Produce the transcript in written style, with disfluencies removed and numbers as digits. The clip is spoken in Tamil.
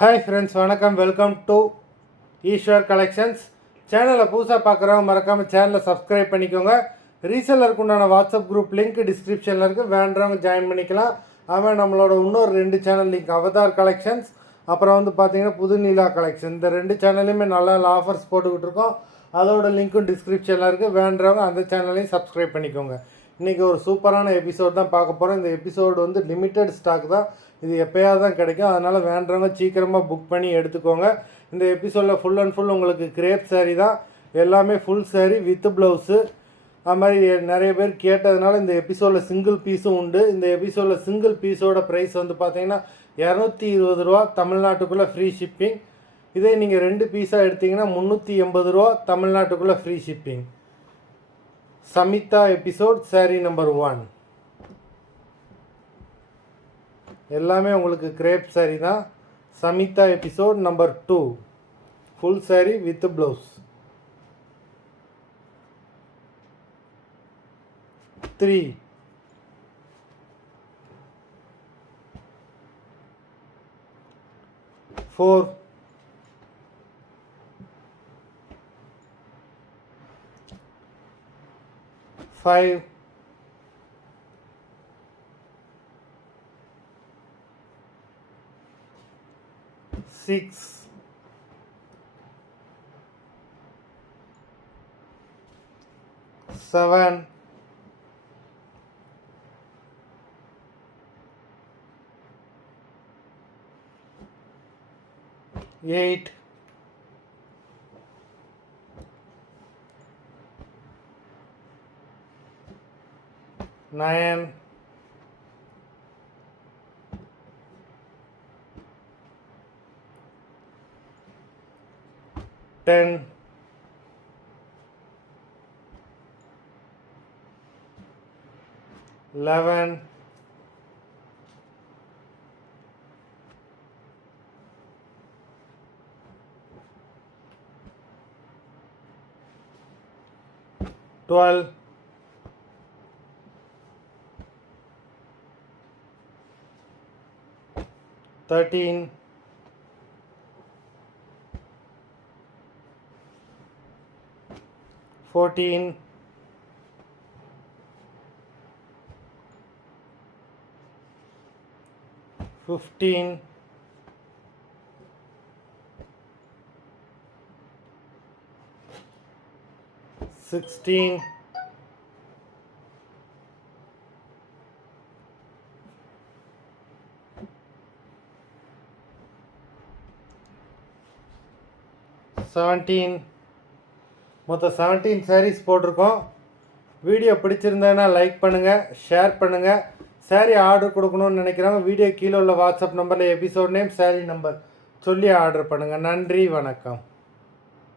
ஹாய் ஃப்ரெண்ட்ஸ், வணக்கம். Welcome to Eswar collections. சேனலை புதுசாக பார்க்குறவங்க மறக்காமல் சேனலை சப்ஸ்கிரைப் பண்ணிக்கோங்க. ரீசெல்லருக்கு உண்டான வாட்ஸ்அப் குரூப் லிங்க் டிஸ்கிரிப்ஷனில் இருக்குது, வேண்டவங்க ஜாயின் பண்ணிக்கலாம். அவன் நம்மளோட இன்னொரு 2 சேனல் லிங்க், அவதார் கலெக்ஷன்ஸ், அப்புறம் பார்த்தீங்கன்னா புது நிலா கலெக்ஷன். இந்த 2 சேனல்லையுமே நல்ல ஆஃபர்ஸ் போட்டுக்கிட்டு இருக்கோம். அதோட லிங்க்கும் டிஸ்கிரிப்ஷனில் இருக்குது, வேண்டவங்க அந்த சேனலையும் சப்ஸ்கிரைப் பண்ணிக்கோங்க. இன்றைக்கி ஒரு சூப்பரான எபிசோட் தான் பார்க்க போகிறோம். இந்த எபிசோடு லிமிட்டட் ஸ்டாக் தான், இது எப்போயாவது தான் கிடைக்கும். அதனால் வேண்டவங்க சீக்கிரமாக புக் பண்ணி எடுத்துக்கோங்க. இந்த எபிசோடில் ஃபுல் அண்ட் ஃபுல் உங்களுக்கு கிரேப் சாரீ தான், எல்லாமே ஃபுல் சாரீ வித் ப்ளவுஸு. அது மாதிரி நிறைய பேர் கேட்டதுனால இந்த எபிசோடில் சிங்கிள் பீஸும் உண்டு. இந்த எபிசோடில் சிங்கிள் பீஸோட ப்ரைஸ் பார்த்தீங்கன்னா 220 ரூபா, தமிழ்நாட்டுக்குள்ளே ஃப்ரீ ஷிப்பிங். இதே நீங்கள் 2 பீஸாக எடுத்திங்கன்னா 380 ரூபா, தமிழ்நாட்டுக்குள்ளே free shipping. Samitha episode sari number 1 எல்லாமே உங்களுக்கு கிரேப் சாரீ தான். Samitha episode number 2 full sari with blouse. 3 4 5 6 7 8 9 10 11 12 13 14 15 16 17 மொத்தம் 17 சாரீஸ் போட்டிருக்கோம். வீடியோ பிடிச்சிருந்தேன்னா லைக் பண்ணுங்கள், ஷேர் பண்ணுங்கள். சாரீ ஆர்டர் கொடுக்கணும்னு நினைக்கிறவங்க வீடியோ கீழே உள்ள வாட்ஸ்அப் நம்பரில் எபிசோட் நேம், சாரீ நம்பர் சொல்லி ஆர்டர் பண்ணுங்கள். நன்றி, வணக்கம்.